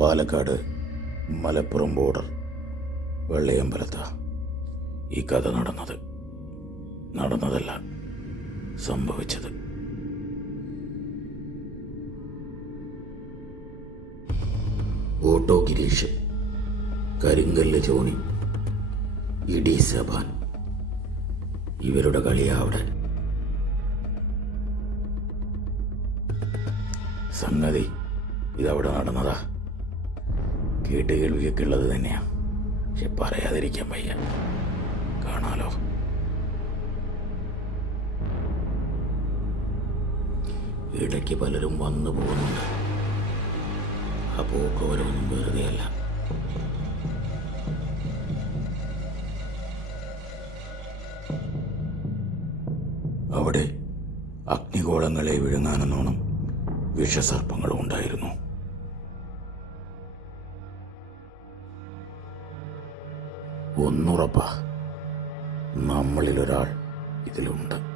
Palakkad Malappuram border വെള്ളയമ്പലത്താ ഈ കഥ നടന്നതല്ല സംഭവിച്ചത്. ഓട്ടോ ഗിരീഷ്, കരിങ്കല്ല് ജോണി, ഇടി സബാൻ, ഇവരുടെ കളിയാ അവിടെ. സംഗതി ഇതവിടെ നടന്നതാ. കേൾവിയൊക്കെ ഉള്ളത് തന്നെയാ, പക്ഷെ പറയാതിരിക്കാൻ വയ്യ. കാണാലോ. ഇടയ്ക്ക് പലരും വന്നു പോകുന്നുണ്ട്. ആ പോക്ക് ഓരോന്നും വെറുതെയല്ല. അവിടെ അഗ്നിഗോളങ്ങളെ വിഴുങ്ങാനെന്നോണം വിഷസർപ്പങ്ങളും ഉണ്ടായിരുന്നു. ഒന്നുറപ്പാ, നമ്മളിലൊരാൾ ഇതിലുണ്ട്.